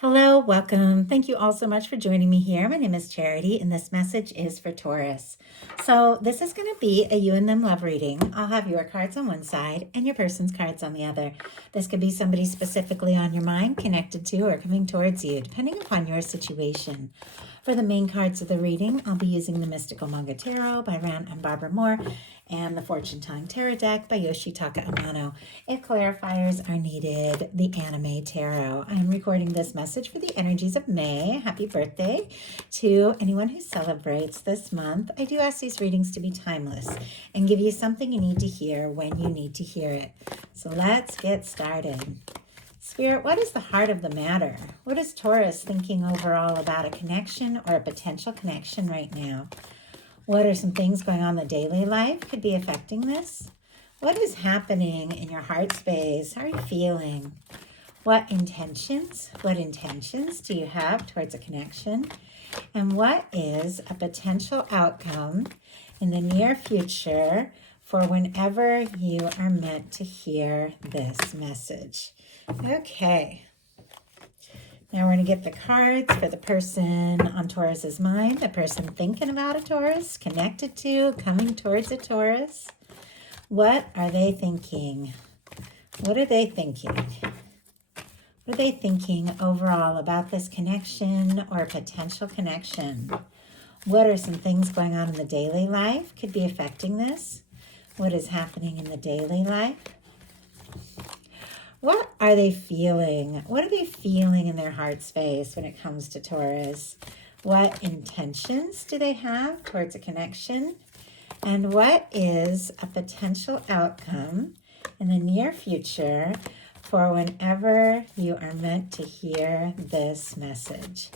Hello, welcome. Thank you all so much for joining me here. My name is Charity, and this message is for Taurus. So, this is going to be a you and them love reading. I'll have your cards on one side and your person's cards on the other. This could be somebody specifically on your mind, connected to, or coming towards you, depending upon your situation. For the main cards of the reading, I'll be using the Mystical Manga Tarot by Rann and Barbara Moore and the Fortune Telling Tarot deck by Yoshitaka Amano. If clarifiers are needed, the Anime Tarot. I am recording this message for the energies of May. Happy birthday to anyone who celebrates this month. I do ask these readings to be timeless and give you something you need to hear when you need to hear it. So let's get started. Spirit, what is the heart of the matter? What is Taurus thinking overall about a connection or a potential connection right now? What are some things going on in the daily life could be affecting this? What is happening in your heart space? How are you feeling? What intentions do you have towards a connection? And what is a potential outcome in the near future for whenever you are meant to hear this message? Okay. Now we're going to get the cards for the person on Taurus's mind, the person thinking about a Taurus, connected to, coming towards a Taurus. What are they thinking? What are they thinking? What are they thinking overall about this connection or potential connection? What are some things going on in the daily life could be affecting this? What is happening in the daily life? What are they feeling? What are they feeling in their heart space when it comes to Taurus? What intentions do they have towards a connection? And what is a potential outcome in the near future for whenever you are meant to hear this message?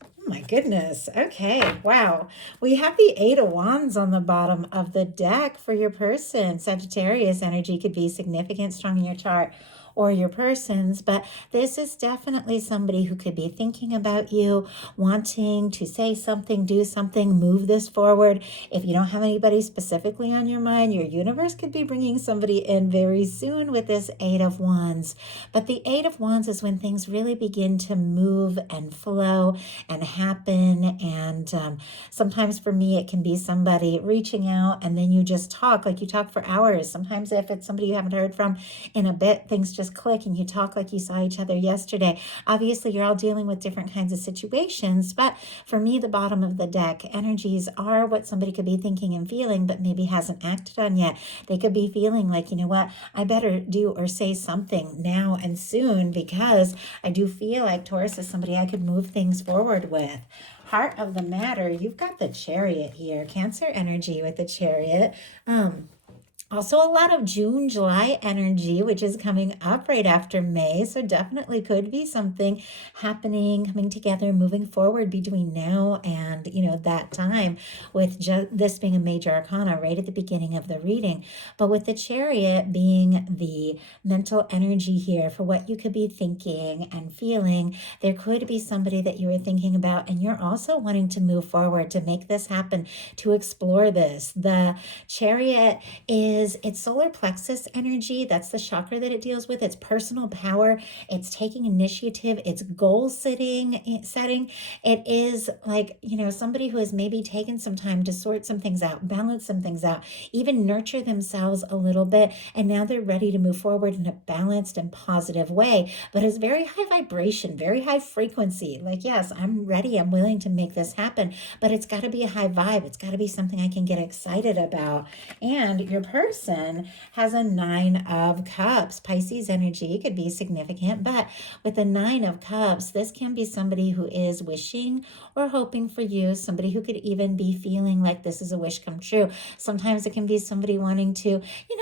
Oh my goodness. Okay. Wow. We have the Eight of Wands on the bottom of the deck for your person. Sagittarius energy could be significant, strong in your chart or your person's, but this is definitely somebody who could be thinking about you, wanting to say something, do something, move this forward. If you don't have anybody specifically on your mind, your universe could be bringing somebody in very soon with this Eight of Wands. But the Eight of Wands is when things really begin to move and flow and happen. And sometimes for me, it can be somebody reaching out and then you just talk, like you talk for hours. Sometimes if it's somebody you haven't heard from in a bit, things just click and you talk like you saw each other yesterday. Obviously, you're all dealing with different kinds of situations, but for me, the bottom of the deck energies are what somebody could be thinking and feeling, but maybe hasn't acted on yet. They could be feeling like, you know what, I better do or say something now and soon, because I do feel like Taurus is somebody I could move things forward with. Heart of the matter, you've got the Chariot here, Cancer energy with the Chariot. Also a lot of June, July energy, which is coming up right after May. So definitely could be something happening, coming together, moving forward between now and, that time, with this being a major arcana right at the beginning of the reading. But with the Chariot being the mental energy here for what you could be thinking and feeling, there could be somebody that you were thinking about and you're also wanting to move forward to make this happen, to explore this. The Chariot it's solar plexus energy. That's the chakra that it deals with. It's personal power. It's taking initiative. It's goal setting. It is like, somebody who has maybe taken some time to sort some things out, balance some things out, even nurture themselves a little bit. And now they're ready to move forward in a balanced and positive way, but it's very high vibration, very high frequency. Like, yes, I'm ready. I'm willing to make this happen, but it's got to be a high vibe. It's got to be something I can get excited about. And your person has a Nine of Cups. Pisces energy could be significant, but with the Nine of Cups, this can be somebody who is wishing or hoping for you, somebody who could even be feeling like this is a wish come true. Sometimes it can be somebody wanting to,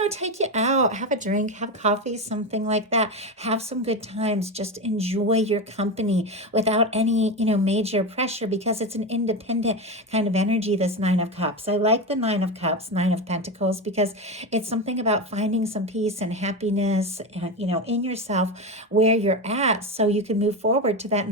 take you out, have a drink, have coffee, something like that. Have some good times. Just enjoy your company without any, major pressure, because it's an independent kind of energy, this Nine of Cups. I like the Nine of Cups, Nine of Pentacles, because it's something about finding some peace and happiness, in yourself where you're at, so you can move forward to that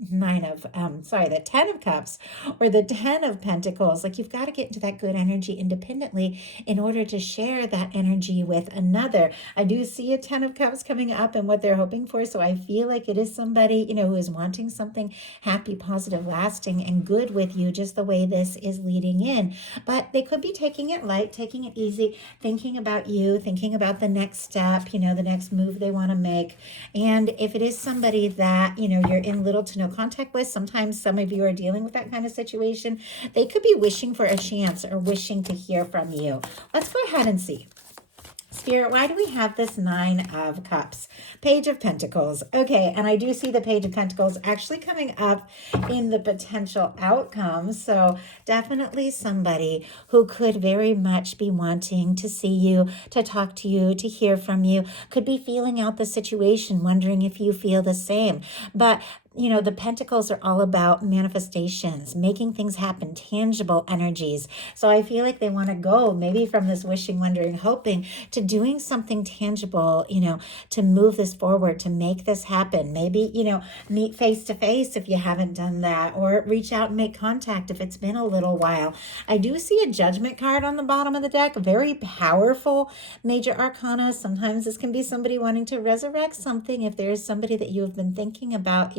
the 10 of Cups or the 10 of Pentacles. Like you've got to get into that good energy independently in order to share that energy with another. I do see a 10 of Cups coming up and what they're hoping for. So I feel like it is somebody, who is wanting something happy, positive, lasting, and good with you, just the way this is leading in. But they could be taking it light, taking it easy, thinking about you, thinking about the next step, the next move they want to make. And if it is somebody that, you're in little to no contact with, sometimes some of you are dealing with that kind of situation, they could be wishing for a chance or wishing to hear from you. Let's go ahead and see. Spirit, why do we have this 9 of Cups? Page of Pentacles. Okay, and I do see the Page of Pentacles actually coming up in the potential outcomes. So definitely somebody who could very much be wanting to see you, to talk to you, to hear from you, could be feeling out the situation, wondering if you feel the same. But the Pentacles are all about manifestations, making things happen, tangible energies. So I feel like they want to go maybe from this wishing, wondering, hoping to doing something tangible, to move this forward, to make this happen. Maybe, meet face to face if you haven't done that, or reach out and make contact if it's been a little while. I do see a Judgment card on the bottom of the deck, very powerful major arcana. Sometimes this can be somebody wanting to resurrect something. If there's somebody that you have been thinking about,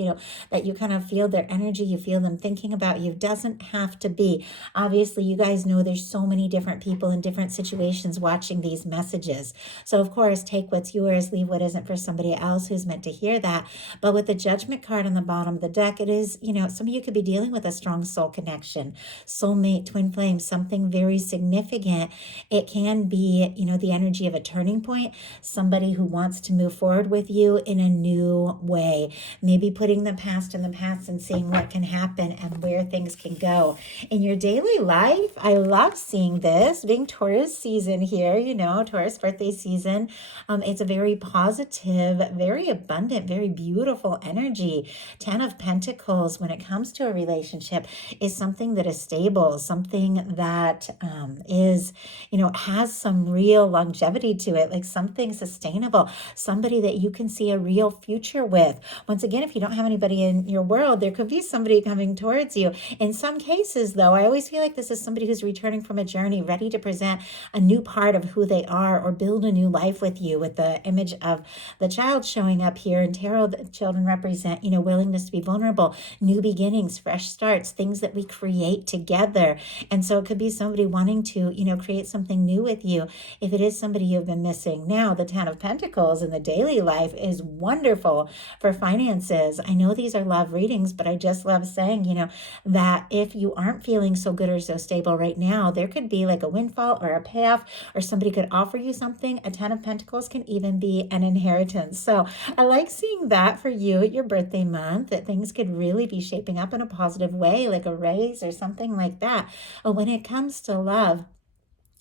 that you kind of feel their energy, you feel them thinking about you. Doesn't have to be. Obviously, you guys know there's so many different people in different situations watching these messages. So of course, take what's yours, leave what isn't for somebody else who's meant to hear that. But with the Judgment card on the bottom of the deck, it is, some of you could be dealing with a strong soul connection, soulmate, twin flame, something very significant. It can be, the energy of a turning point, somebody who wants to move forward with you in a new way, maybe putting the past in the past and seeing what can happen and where things can go. In your daily life, I love seeing this, being Taurus season here, Taurus birthday season. It's a very positive, very abundant, very beautiful energy. 10 of Pentacles, when it comes to a relationship, is something that is stable, something that is, has some real longevity to it, like something sustainable, somebody that you can see a real future with. Once again, if you don't have anybody in your world, there could be somebody coming towards you. In some cases, though, I always feel like this is somebody who's returning from a journey, ready to present a new part of who they are or build a new life with you, with the image of the child showing up here. In tarot, the children represent, willingness to be vulnerable, new beginnings, fresh starts, things that we create together. And so it could be somebody wanting to, create something new with you if it is somebody you've been missing. Now, the 10 of Pentacles in the daily life is wonderful for finances. I know these are love readings, but I just love saying, that if you aren't feeling so good or so stable right now, there could be like a windfall or a payoff, or somebody could offer you something. A 10 of Pentacles can even be an inheritance. So I like seeing that for you at your birthday month, that things could really be shaping up in a positive way, like a raise or something like that. But when it comes to love,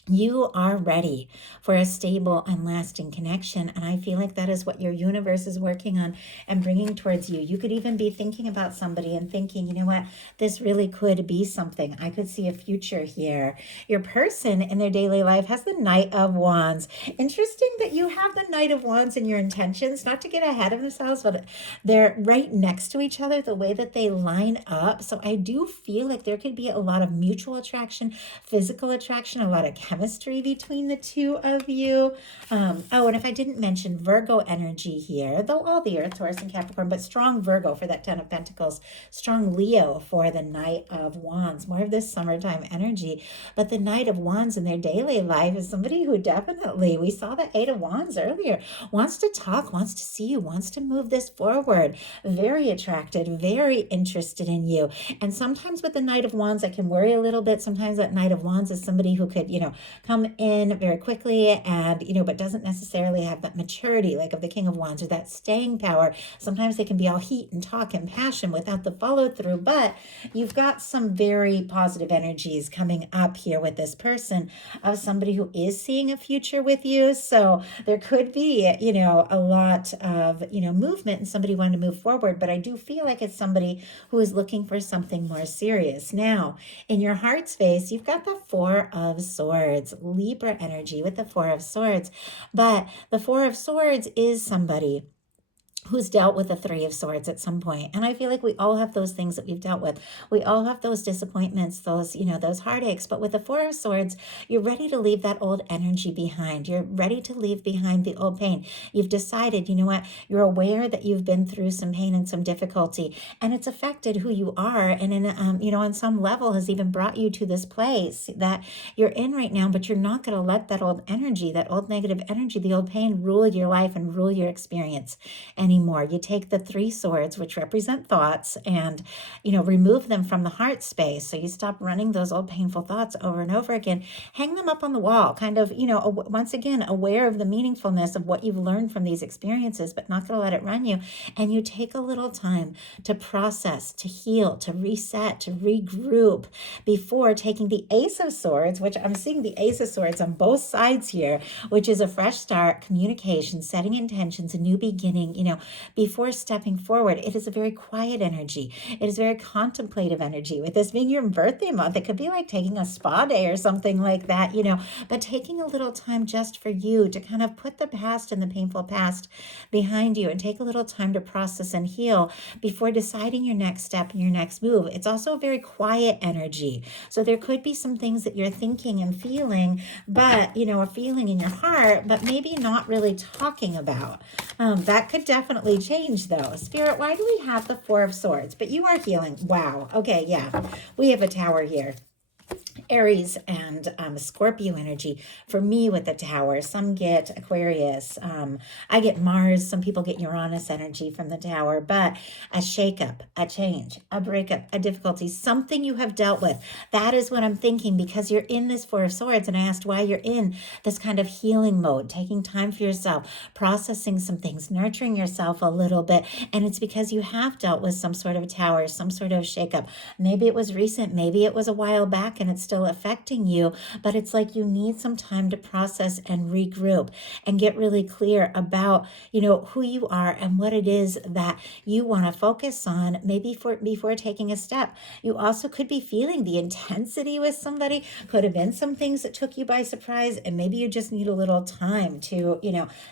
you are ready for a stable and lasting connection. And I feel like that is what your universe is working on and bringing towards you. You could even be thinking about somebody and thinking, what, this really could be something. I could see a future here. Your person in their daily life has the Knight of Wands. Interesting that you have the Knight of Wands in your intentions, not to get ahead of themselves, but they're right next to each other, the way that they line up. So I do feel like there could be a lot of mutual attraction, physical attraction, a lot of chemistry between the two of you. And if I didn't mention Virgo energy here, though all the Earth, Taurus, and Capricorn, but strong Virgo for that 10 of Pentacles, strong Leo for the Knight of Wands, more of this summertime energy. But the Knight of Wands in their daily life is somebody who definitely, we saw the 8 of Wands earlier, wants to talk, wants to see you, wants to move this forward, very attracted, very interested in you. And sometimes with the Knight of Wands, I can worry a little bit. Sometimes that Knight of Wands is somebody who could, come in very quickly and, but doesn't necessarily have that maturity like of the King of Wands or that staying power. Sometimes they can be all heat and talk and passion without the follow through, but you've got some very positive energies coming up here with this person of somebody who is seeing a future with you. So there could be, a lot of, movement and somebody wanting to move forward, but I do feel like it's somebody who is looking for something more serious. Now, in your heart space, you've got the 4 of Swords, Libra energy with the 4 of Swords. But the 4 of Swords is somebody who's dealt with the Three of Swords at some point. And I feel like we all have those things that we've dealt with. We all have those disappointments, those, those heartaches. But with the Four of Swords, you're ready to leave that old energy behind. You're ready to leave behind the old pain. You've decided, you know what, you're aware that you've been through some pain and some difficulty, and it's affected who you are. And in, on some level has even brought you to this place that you're in right now, but you're not going to let that old energy, that old negative energy, the old pain rule your life and rule your experience anymore. You take the Three Swords, which represent thoughts, and, remove them from the heart space. So you stop running those old painful thoughts over and over again. Hang them up on the wall, kind of, once again, aware of the meaningfulness of what you've learned from these experiences, but not going to let it run you. And you take a little time to process, to heal, to reset, to regroup before taking the Ace of Swords, which I'm seeing the Ace of Swords on both sides here, which is a fresh start, communication, setting intentions, a new beginning, before stepping forward. It is a very quiet energy. It is very contemplative energy. With this being your birthday month, it could be like taking a spa day or something like that, but taking a little time just for you to kind of put the past and the painful past behind you and take a little time to process and heal before deciding your next step and your next move. It's also a very quiet energy. So there could be some things that you're thinking and feeling, but, a feeling in your heart, but maybe not really talking about. That could definitely change though. Spirit, why do we have the Four of Swords? But you are healing. Wow. Okay, yeah. We have a Tower here. Aries and Scorpio energy for me with the Tower. Some get Aquarius. I get Mars. Some people get Uranus energy from the Tower. But a shakeup, a change, a breakup, a difficulty, something you have dealt with. That is what I'm thinking, because you're in this Four of Swords, and I asked why you're in this kind of healing mode, taking time for yourself, processing some things, nurturing yourself a little bit. And it's because you have dealt with some sort of Tower, some sort of shakeup. Maybe it was recent, maybe it was a while back, and it's still affecting you, but it's like you need some time to process and regroup and get really clear about, who you are and what it is that you want to focus on, maybe before taking a step. You also could be feeling the intensity with somebody, could have been some things that took you by surprise, and maybe you just need a little time to,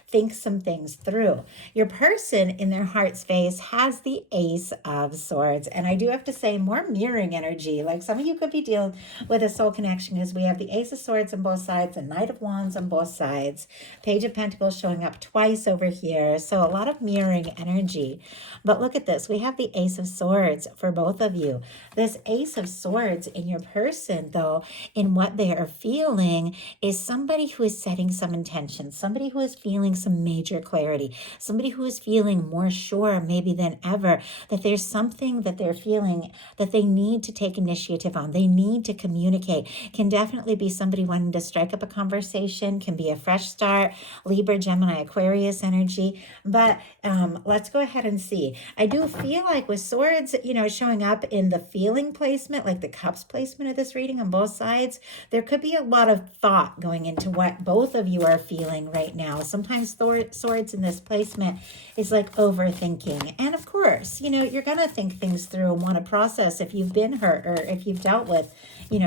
think some things through. Your person in their heart space has the Ace of Swords, and I do have to say, more mirroring energy. Like some of you could be dealing with a soul connection, because we have the Ace of Swords on both sides and Knight of Wands on both sides. Page of Pentacles showing up twice over here. So a lot of mirroring energy. But look at this. We have the Ace of Swords for both of you. This Ace of Swords in your person, though, in what they are feeling, is somebody who is setting some intention, somebody who is feeling some major clarity, somebody who is feeling more sure maybe than ever that there's something that they're feeling that they need to take initiative on. They need to communicate. Can definitely be somebody wanting to strike up a conversation, can be a fresh start, Libra, Gemini, Aquarius energy. But let's go ahead and see. I do feel like with swords, showing up in the feeling placement, like the cups placement of this reading on both sides, there could be a lot of thought going into what both of you are feeling right now. Sometimes swords in this placement is like overthinking. And of course, you're going to think things through and want to process if you've been hurt or if you've dealt with,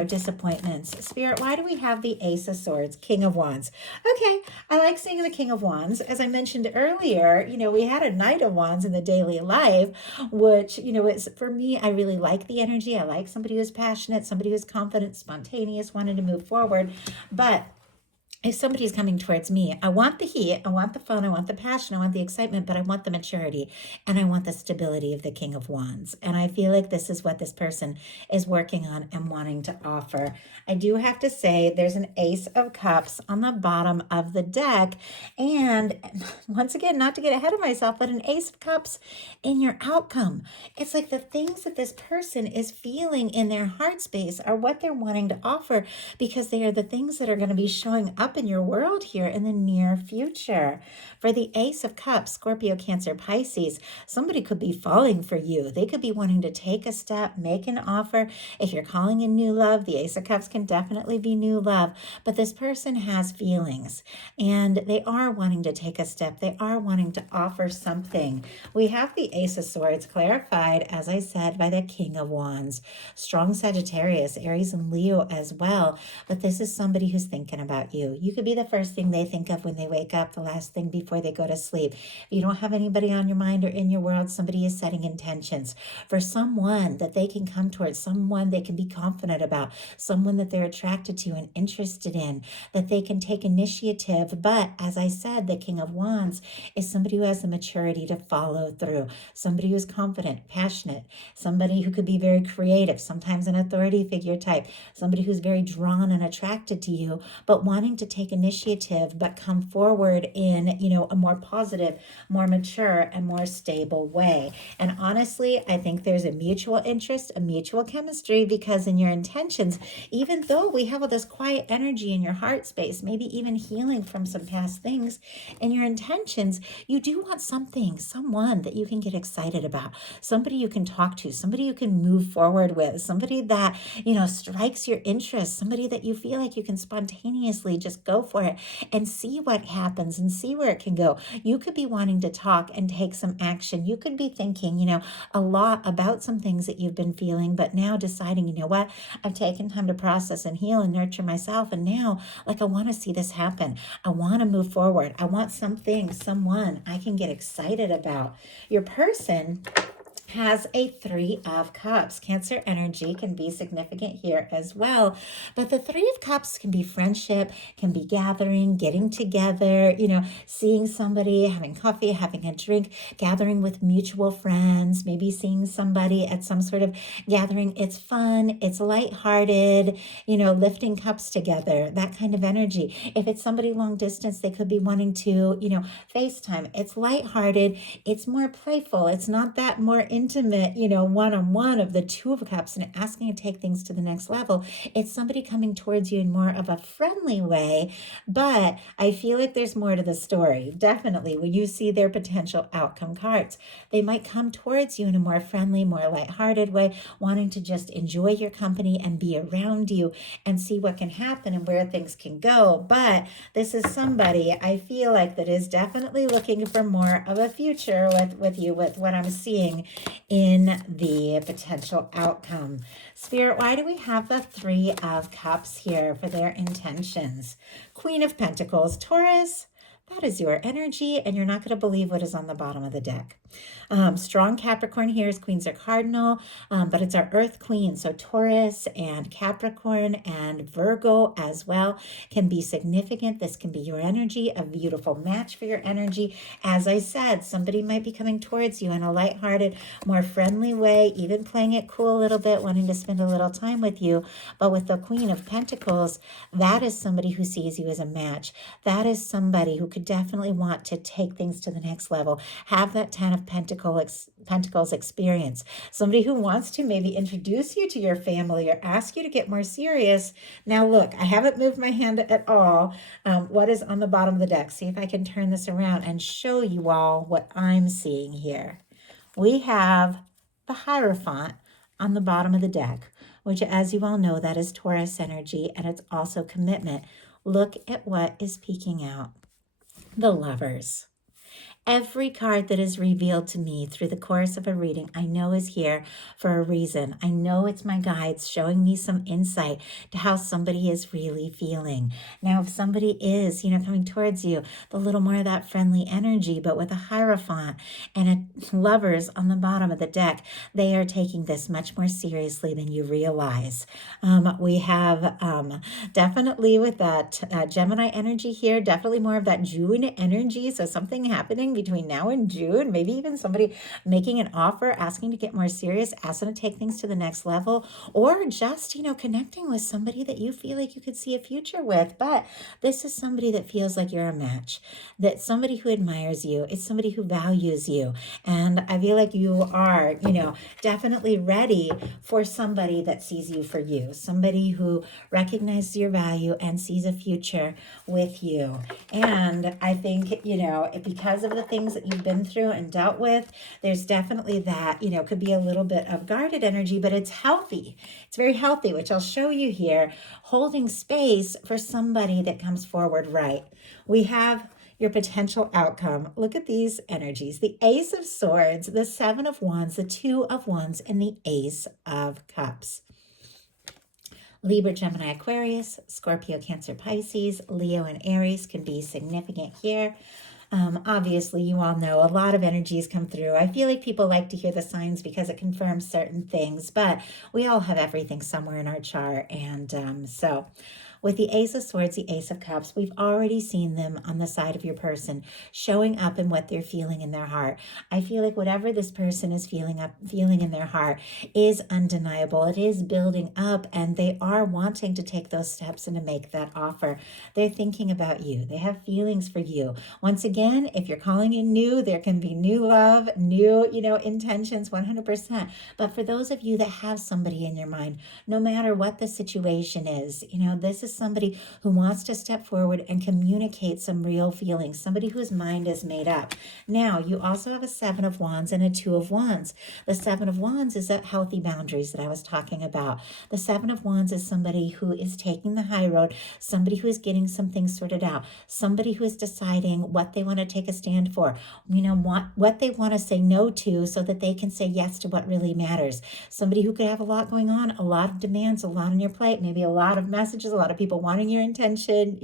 disappointments. Spirit, why do we have the Ace of Swords, King of Wands? Okay, I like seeing the King of Wands. As I mentioned earlier, we had a Knight of Wands in the daily life, which, is for me, I really like the energy. I like somebody who's passionate, somebody who's confident, spontaneous, wanting to move forward. But if somebody's coming towards me, I want the heat, I want the fun, I want the passion, I want the excitement, but I want the maturity and I want the stability of the King of Wands. And I feel like this is what this person is working on and wanting to offer. I do have to say there's an Ace of Cups on the bottom of the deck. And once again, not to get ahead of myself, but an Ace of Cups in your outcome. It's like the things that this person is feeling in their heart space are what they're wanting to offer, because they are the things that are going to be showing up in your world here in the near future. For the Ace of Cups, Scorpio, Cancer, Pisces, somebody could be falling for you. They could be wanting to take a step, make an offer. If you're calling in new love, the Ace of Cups can definitely be new love. But this person has feelings and they are wanting to take a step. They are wanting to offer something. We have the Ace of Swords clarified, as I said, by the King of Wands. Strong Sagittarius, Aries and Leo as well. But this is somebody who's thinking about you. you. You could be the first thing they think of when they wake up, the last thing before they go to sleep. If you don't have anybody on your mind or in your world, somebody is setting intentions for someone that they can come towards, someone they can be confident about, someone that they're attracted to and interested in, that they can take initiative. But as I said, the King of Wands is somebody who has the maturity to follow through, somebody who's confident, passionate, somebody who could be very creative, sometimes an authority figure type, somebody who's very drawn and attracted to you, but wanting to take initiative, but come forward in, a more positive, more mature, and more stable way. And honestly, I think there's a mutual interest, a mutual chemistry, because in your intentions, even though we have all this quiet energy in your heart space, maybe even healing from some past things, in your intentions, you do want something, someone that you can get excited about, somebody you can talk to, somebody you can move forward with, somebody that, strikes your interest, somebody that you feel like you can spontaneously just go for it and see what happens and see where it can go. You could be wanting to talk and take some action. You could be thinking, a lot about some things that you've been feeling, but now deciding, what, I've taken time to process and heal and nurture myself. And now, I want to see this happen. I want to move forward. I want something, someone I can get excited about. Your person has a 3 of Cups. Cancer energy can be significant here as well. But the 3 of Cups can be friendship, can be gathering, getting together, seeing somebody, having coffee, having a drink, gathering with mutual friends, maybe seeing somebody at some sort of gathering. It's fun, it's lighthearted, lifting cups together, that kind of energy. If it's somebody long distance, they could be wanting to, FaceTime. It's lighthearted, it's more playful, it's not that more intimate, one-on-one of the 2 of Cups and asking to take things to the next level. It's somebody coming towards you in more of a friendly way, but I feel like there's more to the story. Definitely, when you see their potential outcome cards, they might come towards you in a more friendly, more lighthearted way, wanting to just enjoy your company and be around you and see what can happen and where things can go. But this is somebody I feel like that is definitely looking for more of a future with you, with what I'm seeing in the potential outcome. Spirit, why do we have the 3 of Cups here for their intentions? Queen of Pentacles, Taurus, that is your energy, and you're not going to believe what is on the bottom of the deck. Strong Capricorn here is Queens are cardinal, but it's our Earth Queen. So Taurus and Capricorn and Virgo as well can be significant. This can be your energy, a beautiful match for your energy. As I said, somebody might be coming towards you in a lighthearted, more friendly way, even playing it cool a little bit, wanting to spend a little time with you. But with the Queen of Pentacles, that is somebody who sees you as a match. That is somebody who could definitely want to take things to the next level, have that 10 of Pentacles experience. Somebody who wants to maybe introduce you to your family or ask you to get more serious. Now look, I haven't moved my hand at all. What is on the bottom of the deck? See if I can turn this around and show you all what I'm seeing here. We have the Hierophant on the bottom of the deck, which, as you all know, that is Taurus energy, and it's also commitment. Look at what is peeking out. The Lovers. Every card that is revealed to me through the course of a reading, I know is here for a reason. I know it's my guides showing me some insight to how somebody is really feeling. Now, if somebody is, coming towards you, the little more of that friendly energy, but with a Hierophant and a Lovers on the bottom of the deck, they are taking this much more seriously than you realize. We have definitely with that Gemini energy here, definitely more of that June energy. So something happening between now and June, maybe even somebody making an offer, asking to get more serious, asking to take things to the next level, or just, connecting with somebody that you feel like you could see a future with. But this is somebody that feels like you're a match, that somebody who admires you, it's somebody who values you. And I feel like you are, definitely ready for somebody that sees you for you, somebody who recognizes your value and sees a future with you. And I think, because of the things that you've been through and dealt with, there's definitely that, could be a little bit of guarded energy, but it's healthy. It's very healthy, which I'll show you here, holding space for somebody that comes forward right. We have your potential outcome. Look at these energies. The Ace of Swords, the 7 of Wands, the 2 of Wands, and the Ace of Cups. Libra, Gemini, Aquarius, Scorpio, Cancer, Pisces, Leo, and Aries can be significant here. Obviously, you all know a lot of energies come through. I feel like people like to hear the signs because it confirms certain things, but we all have everything somewhere in our chart. And so with the Ace of Swords, the Ace of Cups, we've already seen them on the side of your person, showing up in what they're feeling in their heart. I feel like whatever this person is feeling in their heart is undeniable. It is building up, and they are wanting to take those steps and to make that offer. They're thinking about you. They have feelings for you. Once again, if you're calling in new, there can be new love, new, intentions, 100%. But for those of you that have somebody in your mind, no matter what the situation is, this is somebody who wants to step forward and communicate some real feelings, somebody whose mind is made up. Now, you also have a Seven of Wands and a Two of Wands. The Seven of Wands is that healthy boundaries that I was talking about. The Seven of Wands is somebody who is taking the high road, somebody who is getting some things sorted out, somebody who is deciding what they want to take a stand for, what they want to say no to so that they can say yes to what really matters. Somebody who could have a lot going on, a lot of demands, a lot on your plate, maybe a lot of messages, a lot of people wanting your attention,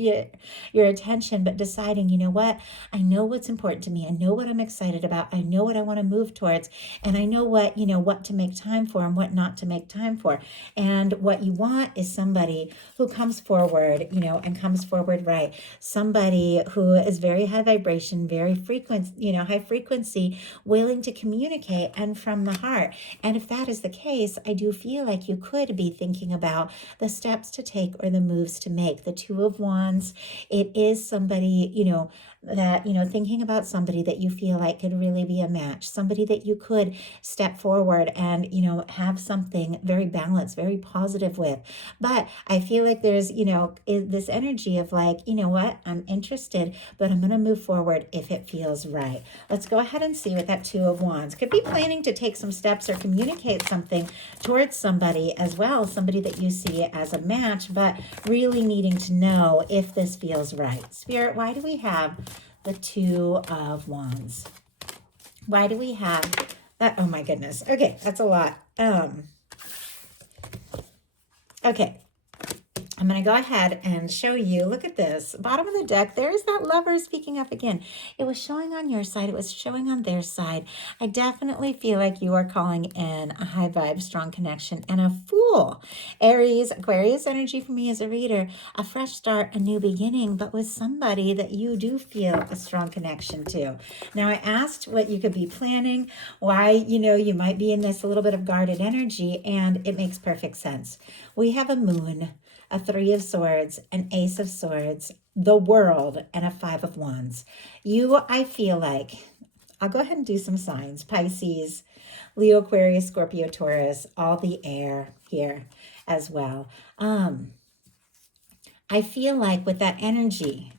but deciding, what? I know what's important to me. I know what I'm excited about. I know what I want to move towards. And I know what to make time for and what not to make time for. And what you want is somebody who comes forward, and comes forward right. Somebody who is very high vibration, very frequent, high frequency, willing to communicate and from the heart. And if that is the case, I do feel like you could be thinking about the steps to take or the moves to make. The Two of Wands, it is somebody, that, thinking about somebody that you feel like could really be a match, somebody that you could step forward and, have something very balanced, very positive with. But I feel like there's, this energy of like, what, I'm interested, but I'm going to move forward if it feels right. Let's go ahead and see what that Two of Wands could be, planning to take some steps or communicate something towards somebody as well, somebody that you see as a match, but really needing to know if this feels right. Spirit, why do we have the Two of Wands? Why do we have that? Oh my goodness. Okay, that's a lot. Okay. I'm going to go ahead and show you, look at this, bottom of the deck, there is that Lover speaking up again. It was showing on your side, it was showing on their side. I definitely feel like you are calling in a high vibe, strong connection, and a Fool. Aries, Aquarius energy for me as a reader, a fresh start, a new beginning, but with somebody that you do feel a strong connection to. Now, I asked what you could be planning, why, you might be in this a little bit of guarded energy, and it makes perfect sense. We have a Moon, a Three of Swords, an Ace of Swords, the World, and a Five of Wands. I feel like, I'll go ahead and do some signs. Pisces, Leo, Aquarius, Scorpio, Taurus, all the air here as well. I feel like with that energy,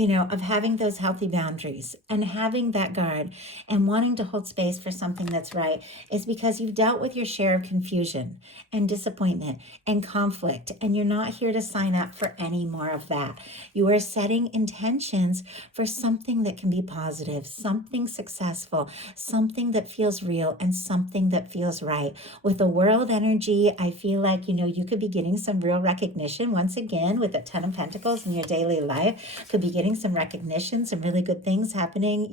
of having those healthy boundaries and having that guard and wanting to hold space for something that's right is because you've dealt with your share of confusion and disappointment and conflict, and you're not here to sign up for any more of that. You are setting intentions for something that can be positive, something successful, something that feels real, and something that feels right. With the World energy, I feel like, you could be getting some real recognition once again with the Ten of Pentacles in your daily life. Could be getting some recognition, some really good things happening,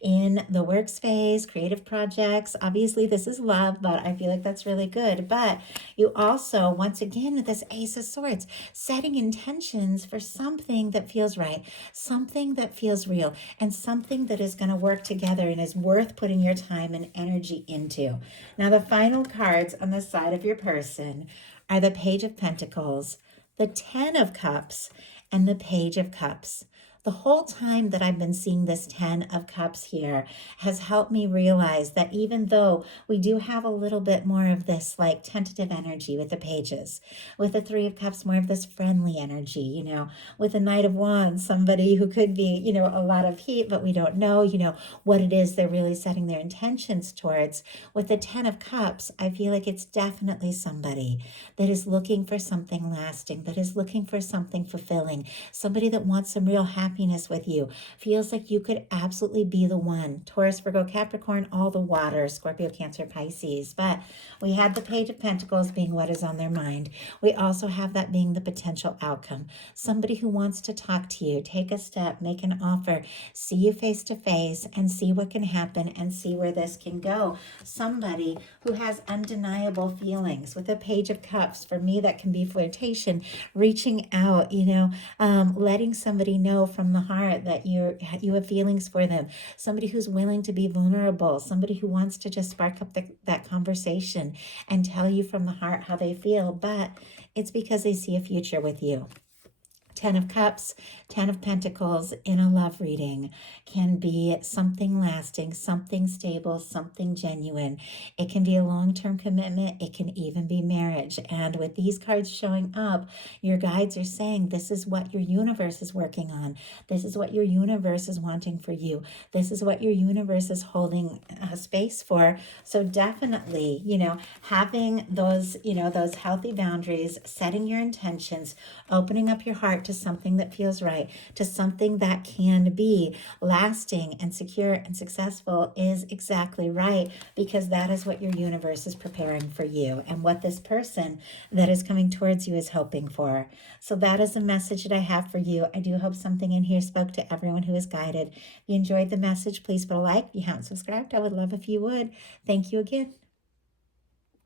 in the workspace, creative projects. Obviously, this is love, but I feel like that's really good. But you also, once again, with this Ace of Swords, setting intentions for something that feels right, something that feels real, and something that is going to work together and is worth putting your time and energy into. Now, the final cards on the side of your person are the Page of Pentacles, the Ten of Cups, and the Page of Cups. The whole time that I've been seeing this Ten of Cups here has helped me realize that even though we do have a little bit more of this like tentative energy with the Pages, with the Three of Cups, more of this friendly energy, with the Knight of Wands, somebody who could be, a lot of heat, but we don't know, what it is they're really setting their intentions towards. With the Ten of Cups, I feel like it's definitely somebody that is looking for something lasting, that is looking for something fulfilling, somebody that wants some real happiness, happiness with you. Feels like you could absolutely be the one. Taurus, Virgo, Capricorn, all the waters, Scorpio, Cancer, Pisces. But we had the Page of Pentacles being what is on their mind. We also have that being the potential outcome. Somebody who wants to talk to you, take a step, make an offer, see you face to face, and see what can happen and see where this can go. Somebody who has undeniable feelings. With the Page of Cups, for me, that can be flirtation, reaching out, letting somebody know from the heart that you have feelings for them. Somebody who's willing to be vulnerable. Somebody who wants to just spark up that conversation and tell you from the heart how they feel. But it's because they see a future with you. 10 of Cups, 10 of Pentacles in a love reading can be something lasting, something stable, something genuine. It can be a long-term commitment. It can even be marriage. And with these cards showing up, your guides are saying this is what your universe is working on. This is what your universe is wanting for you. This is what your universe is holding a space for. So definitely, having those healthy boundaries, setting your intentions, opening up your heart to something that feels right, to something that can be lasting and secure and successful is exactly right, because that is what your universe is preparing for you and what this person that is coming towards you is hoping for. So that is the message that I have for you. I do hope something in here spoke to everyone who is guided. If you enjoyed the message, please put a like. If you haven't subscribed, I would love if you would. Thank you again.